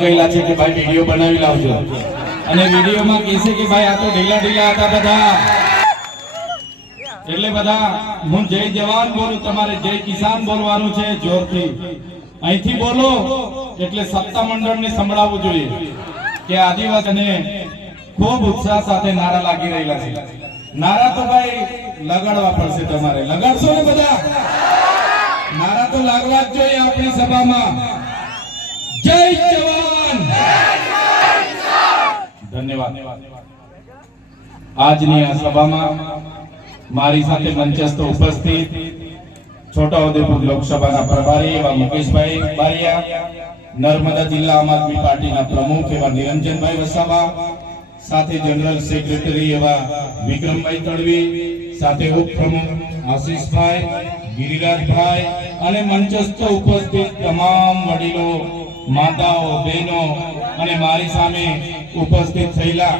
કહેલા છે કે ભાઈ વીડિયો બનાવી લાવજો. અને વિડીયોમાં કહેશે કે ભાઈ આ તો ઢીલા ઢીલા હતા બધા. એટલે બધા, હું જય જવાન બોલું, તમારે જય કિસાન બોલવાનું છે જોરથી. અહીંથી બોલો, એટલે સત્તા મંડળને સંભળાવવું જોઈએ કે આદિવાસીને ખૂબ ઉત્સાહ સાથે નારા લાગી રહેલા છે. નારા તો ભાઈ લગાડવા પડશે તમારે. લગાડશો ને બધા? નારા તો લાગવા જ જોઈએ આપણી સભામાં. જય જવાન! ધન્યવાદ. આજની આ સભામાં મારી સાથે મંચસ્થ ઉપસ્થિત છોટાઉદેપુર લોકસભાના પ્રભારી એવા મુકેશભાઈ બારિયા, નર્મદા જિલ્લા આમ આદમી પાર્ટીના પ્રમુખ એવા નિરંજનભાઈ વસાવા, સાથે જનરલ સેક્રેટરી એવા વિક્રમભાઈ તડવી, સાથે ઉપપ્રમુખ આશીષભાઈ ગિરિરાજભાઈ અને મંચસ્થ ઉપસ્થિત તમામ વડીલો, માતાઓ, બહેનો અને મારી સામે ઉપસ્થિત થયેલા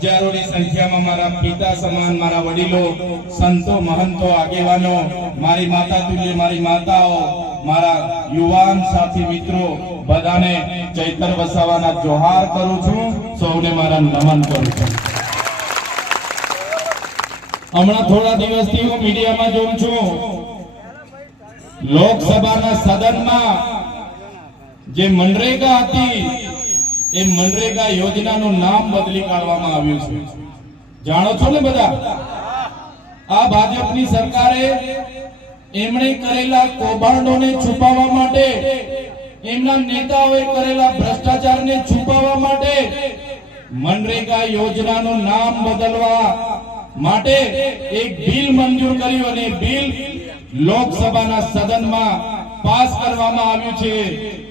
હજારોની સંખ્યામાં મારા પિતા સમાન, મારા વડીલો, સંતો, મહંતો, આગેવાનો, મારી માતા તુલ્ય, મારી માતાઓ, મારા યુવાન સાથી મિત્રો, બધાને ચૈતર વસાવાના જોહાર કરું છું. સૌને મારા નમન કરું છું. હમણાં થોડા દિવસથી હું મીડિયામાં જોઉં છું. લોકસભાના સદનમાં જે મનરેગા હતી, એ મનરેગા યોજનાનું નામ બદલી કાઢવામાં આવ્યું છે. જાણો છો ને બધા? આ ભાજપની સરકારે એમણે કરેલા કૌભાંડોને છુપાવવા માટે, એમના નેતાઓએ કરેલા ભ્રષ્ટાચારને છુપાવવા માટે મનરેગા યોજનાનું નામ બદલવા માટે એક બિલ મંજૂર કર્યું અને બિલ લોકસભાના સદનમાં પાસ કરવામાં આવ્યું છે.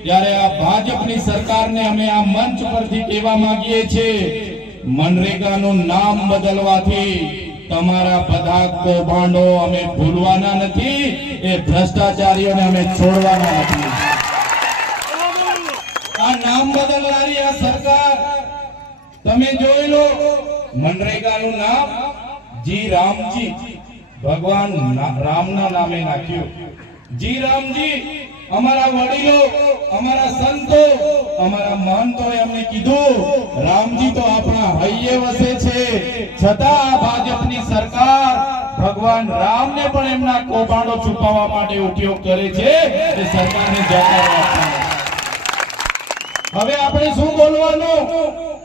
ત્યારે આ ભાજપની સરકારને અમે આ મંચ પરથી કહેવા માંગીએ છીએ, મનરેગાનું નામ બદલવાથી તમારા બધા કૌભાંડો અમે ભૂલવાના નથી, એ ભ્રષ્ટાચારીઓને અમે છોડવાના નથી. આ નામ બદલનારી આ સરકાર, તમે જોઈ લો, મનરેગાનું નામ જી રામજી. ભગવાન રામના નામે નાખ્યું. જી રામજી, અમારા વડીલો, અમારા સંતો, અમારા મહંતો એમને કીધું, રામજી તો આપણા હૈયે વસે છે. છતાં ભાજપની સરકાર ભગવાન રામને પણ એમના કોબાડો છુપાવવા માટે ઉપયોગ કરે છે એ સરકારને જવાબ હવે આપણે શું બોલવાનું?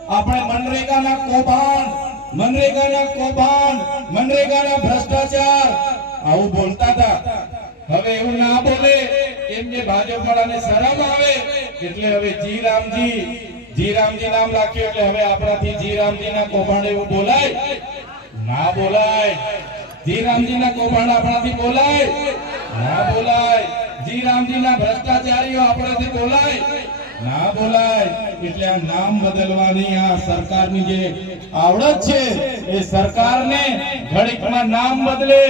આપણે મનરેગાના કૌભાંડ મનરેગાના કૌભાંડ મનરેગાના ભ્રષ્ટાચાર આવું બોલતા હતા હવે એવું ના બોલે એમને ભાજપ વાળાને શરમ આવે એટલે હવે જી રામજી જી રામજી નામ રાખ્યું એટલે હવે આપણાથી જી રામજીના કૌભાંડ એવું બોલાય ના બોલાય જી રામજી ના કૌભાંડ આપણાથી બોલાય ના બોલાય જી રામજી ના ભ્રષ્ટાચારીઓ આપણાથી બોલાય। ના બોલાય એટલે આ નામ બદલવાની આ સરકારની જે આવડત છે, એ સરકારને ઘડીકમાં નામ બદલે,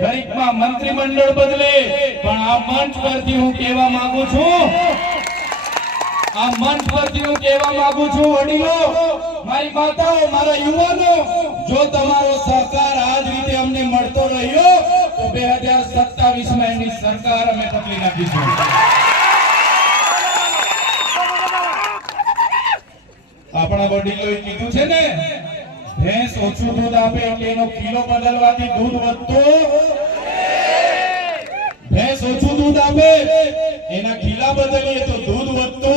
ઘડીકમાં મંત્રીમંડળ બદલે. પણ આ મંચ પરથી હું કહેવા માંગુ છું, આ મંચ પરથી હું કહેવા માંગુ છું વડીલો, મારી માતાઓ, મારા યુવાનો, જો તમારો સહકાર આ જ રીતે અમને મળતો રહ્યો, તો બે હજાર સત્તાવીસમાં એની સરકાર અમે પકડી નાખીશું. આપણા વડીલોએ કીધું છે ને, ભેંસ ઓછું દૂધ આપે એટલે એનો કિલો બદલવાથી દૂધ વધતો ભેંસ ઓછું દૂધ આપે, એના કિલા બદલીએ તો દૂધ વધતો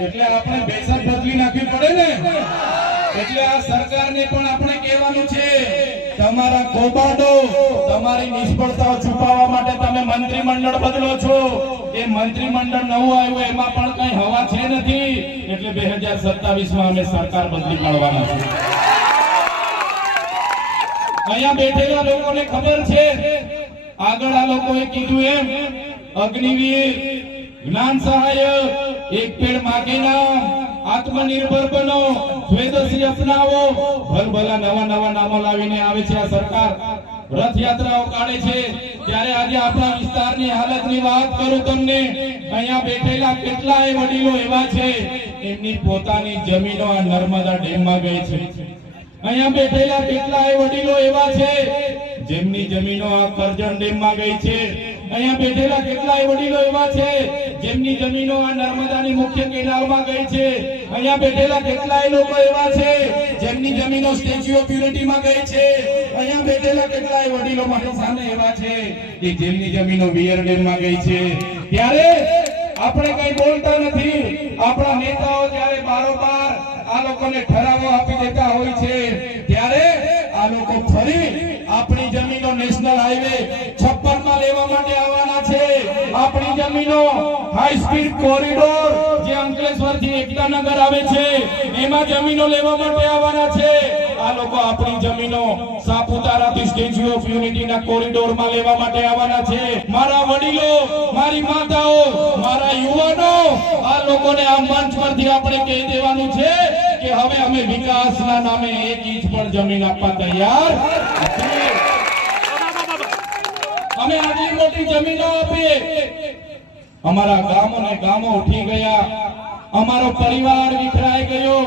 એટલે આપણે બેસર બદલી નાખવી પડે ને. એટલે આ સરકારને પણ આપણે કહેવાનું છે, તમારા કોબાડો તમારી નિષ્ફળતાઓ છુપાવવા માટે તમે મંત્રીમંડળ બદલો છો. એ મંત્રીમંડળ નવું આવ્યું, એમાં પણ કઈ હવા છે નથી. એટલે બે હજાર સત્તાવીસમાં અમે સરકાર બદલી પાડવાના છે અહીંયા બેઠેલા લોકોને ખબર છે, આગળ આ લોકોએ કીધું એમ, અગ્નિવીર, જ્ઞાન સહાય, એક પેડ માગે નામ આત્મનિર્ભર બનો, સ્વેદશી અપનાવો. ભલભલા નવા નવા નામો લાવીને આવે છે આ સરકાર. રથયાત્રાઓ કાઢે છે. ત્યારે આજે આપણા વિસ્તારની હાલતની વાત કરું તમને, અહીંયા બેઠેલા કેટલાય વડીલો એવા છે, એમની પોતાની જમીનો આ નર્મદા ડેમમાં ગઈ છે. અહીંયા બેઠેલા કેટલાય વડીલો એવા છે, જેમની જમીનો આ કરજણ ડેમમાં ગઈ છે. અહીંયા બેઠેલા કેટલાય વડીલો એવા છે, જેમની જમીનો આ નર્મદાની મુખ્ય કેનાલમાં ગઈ છે. અહીંયા બેઠેલા કેટલાય લોકો એવા છે, જેમની જમીનો સ્ટેચ્યુ ઓફ યુનિટીમાં ગઈ છે. અહીંયા બેઠેલા કેટલાય વડીલો મારી સામે એવા છે કે જેમની જમીનો વિયર ડેમમાં ગઈ છે. ત્યારે આપણે કઈ બોલતા નથી. આપણા નેતાઓ જ્યારે બારોબાર આ લોકોને ઠરાવો આપી દેતા હોય છે, ત્યારે આ લોકો ફરી આપણી જમીનો નેશનલ હાઈવે 56 માં લેવા માટે આવવાના છે. આપણી જમીનો હાઈ સ્પીડ કોરિડોર જે અંકલેશ્વરથી એકતાનગર આવે છે, એમાં જમીનો લેવા માટે આવવાના છે. આ લોકો આપણી જમીનો સાપુતારાથી સ્ટેચ્યુ ઓફ યુનિટી ના કોરિડોરમાં લેવા માટે આવવાના છે. મારા વડીલો, મારી માતાઓ, મારા યુવાનો, આ લોકોને આ મંચ પરથી આપણે કહી દેવાનું છે કે હવે અમે વિકાસના નામે એક ઇંચ પણ જમીન આપવા તૈયાર અમે આટલી મોટી જમીનો આપીએ. અમારા ગામો ગામો ઉઠી ગયા. અમારો પરિવાર વિખરાઈ ગયો.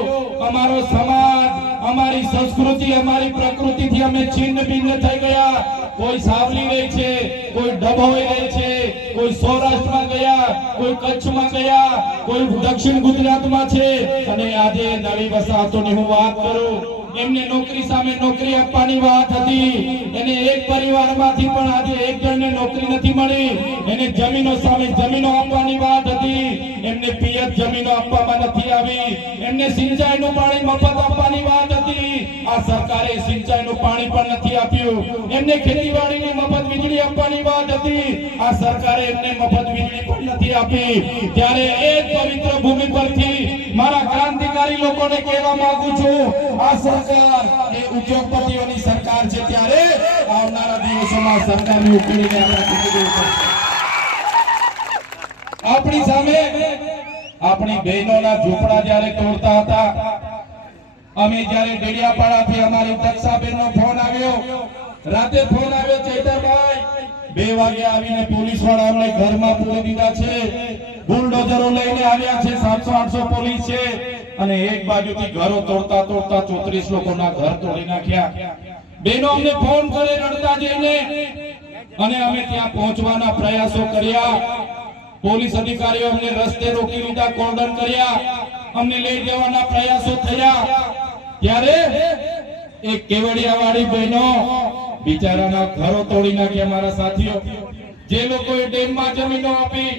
અમારો સમાજ અમારી સંસ્કૃતિ, અમારી પ્રકૃતિથી અમે છિન્ન ભિન્ન થઈ ગયા. કોઈ સાવલી રહી છે, કોઈ ડભોઈ રહી છે, કોઈ સૌરાષ્ટ્રમાં ગયા, કોઈ કચ્છમાં ગયા, કોઈ દક્ષિણ ગુજરાતમાં છે. અને આજે નવી વસાહતોની હું વાત કરું. એમને નોકરી સામે નોકરી આપવાની વાત હતી. એને એક પરિવારમાંથી પણ આજે એક જણને નોકરી નથી મળી. એને જમીનો સામે જમીનો આપવાની વાત હતી. એમને પિયત જમીનો આપવામાં નથી આવી. એમને સિંચાઈનું પાણી મફત આપવાની વાત હતી. આ સરકારે સિંચાઈનું પાણી પણ નથી આપ્યું. એમને ખેતીવાડીની મફત વીજળી આપવાની વાત હતી. આ સરકારે એમને મફત વીજળી પણ નથી આપી. ત્યારે એ પવિત્ર ભૂમિ પરથી મારા ક્રાંતિકારી લોકોને કહેવા માંગુ છું, આ સરકાર એ ઉદ્યોગપતિઓની સરકાર છે ત્યારે આવનારા દિવસોમાં સરકારને ઉકેલીને આપણી સામે આપણી બહેનોના ઝૂંપડા જ્યારે તોડતા હતા અમે જ્યારે ડેડિયાપાડાથી અમારી દક્ષાબેનનો ફોન આવ્યો, રાતે ફોન આવ્યો ચૈતરભાઈ, બે વાગે આવીને પોલીસવાળા અમને ઘરમાં પૂરી દીધા છે. બુલડોઝરો લઈને આવ્યા છે, સાતસો આઠસો પોલીસ છે. અને એક બાજુથી ઘરો તોડતા તોડતા ચોત્રીસ લોકોના ઘર તોડી નાખ્યા. બેનો અમને ફોન કરે રડતા જઈને. અને અમે ત્યાં પહોંચવાના પ્રયાસો કર્યા. પોલીસ અધિકારીઓ અમને રસ્તે રોકી લીધા, કોર્ડન કર્યા. અમને લઈ જવાના પ્રયાસો થયા. ત્યારે એ કેવડિયા વાળી બહેનો બિચારાના ઘરો તોડી નાખ્યા મારા સાથીઓ. જે લોકોએ ડેમમાં જમીનો આપી,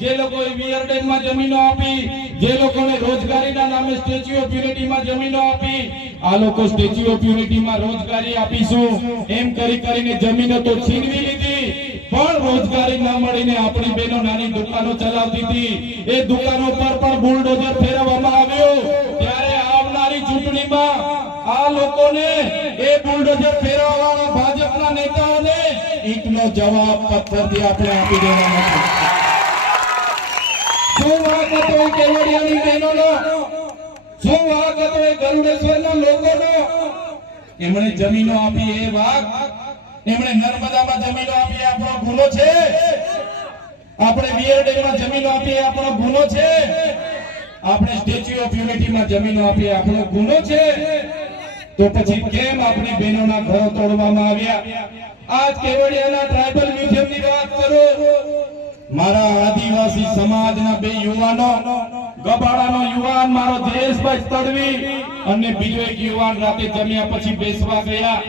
જે લોકોએ વિયર ડેમમાં જમીનો આપી, જે લોકોને રોજગારીના નામે સ્ટેચ્યુ ઓફ યુનિટીમાં જમીનો આપી, આ લોકો સ્ટેચ્યુ ઓફ યુનિટીમાં રોજગારી આપીશું. એમ કરી કરીને જમીનો તો છીનવી લીધી, પણ રોજગારી ના મળીને આપણી બહેનો નાની દુકાનો ચલાવતી હતી. એ દુકાનો પર પણ બુલડોઝર ફેરવવામાં આવ્યો. ચૂંટણીમાં આ લોકોને એ બુલડોઝર ફેરવવાવાળા ભાજપના નેતાઓને ઈટનો જવાબ પથ્થરથી આપણે આપી દેવાનો છે. શું વાંક હતો એ કેવડિયાની બહેનોનો? શું વાંક હતો એ ગરુડેશ્વરના લોકોનો? એમણે જમીનો આપી એ વાંક એમણે નર્મદામાં જમીનો આપી આપણો ગુનો છે. આપણે વિયર ડેમમાં જમીનો આપી આપણો ગુનો છે. આપણે સ્ટેચ્યુ ઓફ યુનિટીમાં જમીનો આપી આપણો ગુનો છે. તો પછી કેમ આપણી બહેનોના ઘરો તોડવામાં આવ્યા? આજ કેવડિયાના ટ્રાઇબલ મ્યુઝિયમની વાત કરો. મારા આદિવાસી સમાજના બે યુવાનો, ગબાડાનો યુવાન મારો જયેશભાઈ તડવી અને બીજો એક યુવાન રાતે જમ્યા પછી બેસવા ગયા.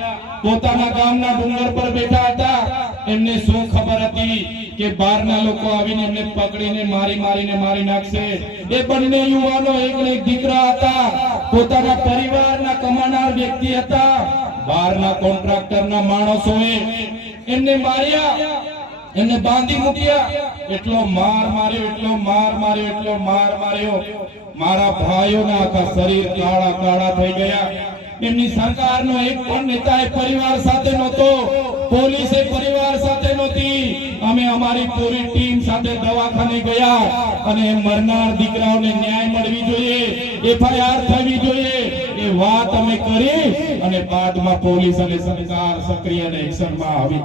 પોતાના ગામના ડુંગર પર બેઠા હતા. એમને શું ખબર હતી કે બહારના લોકો આવીને એમને પકડીને મારી મારીને મારી નાખશે. એ બંને યુવાનો એક ને એક દીકરા હતા. પોતાના પરિવારના કમાનાર વ્યક્તિ હતા. બહારના કોન્ટ્રાક્ટરના માણસોએ એમને માર્યા. એમને બાંધી મૂક્યા. એટલો માર માર્યો, એટલો માર માર્યો, એટલો માર માર્યો. મારા ભાઈઓના આખા શરીર કાળા કાળા થઈ ગયા. એમની સરકારનો એક પણ નેતા પરિવાર સાથે નહોતો. પોલીસ પરિવાર સાથે નહોતી. અમે અમારી પૂરી ટીમ સાથે દવાખાને ગયા અને મરનાર દીકરાઓને ન્યાય મળવી જોઈએ, એફઆઈઆર થવી જોઈએ. એ વાત અમે કરી અને બાદમાં પોલીસ અને સરકાર સક્રિય અને એક્શનમાં આવી.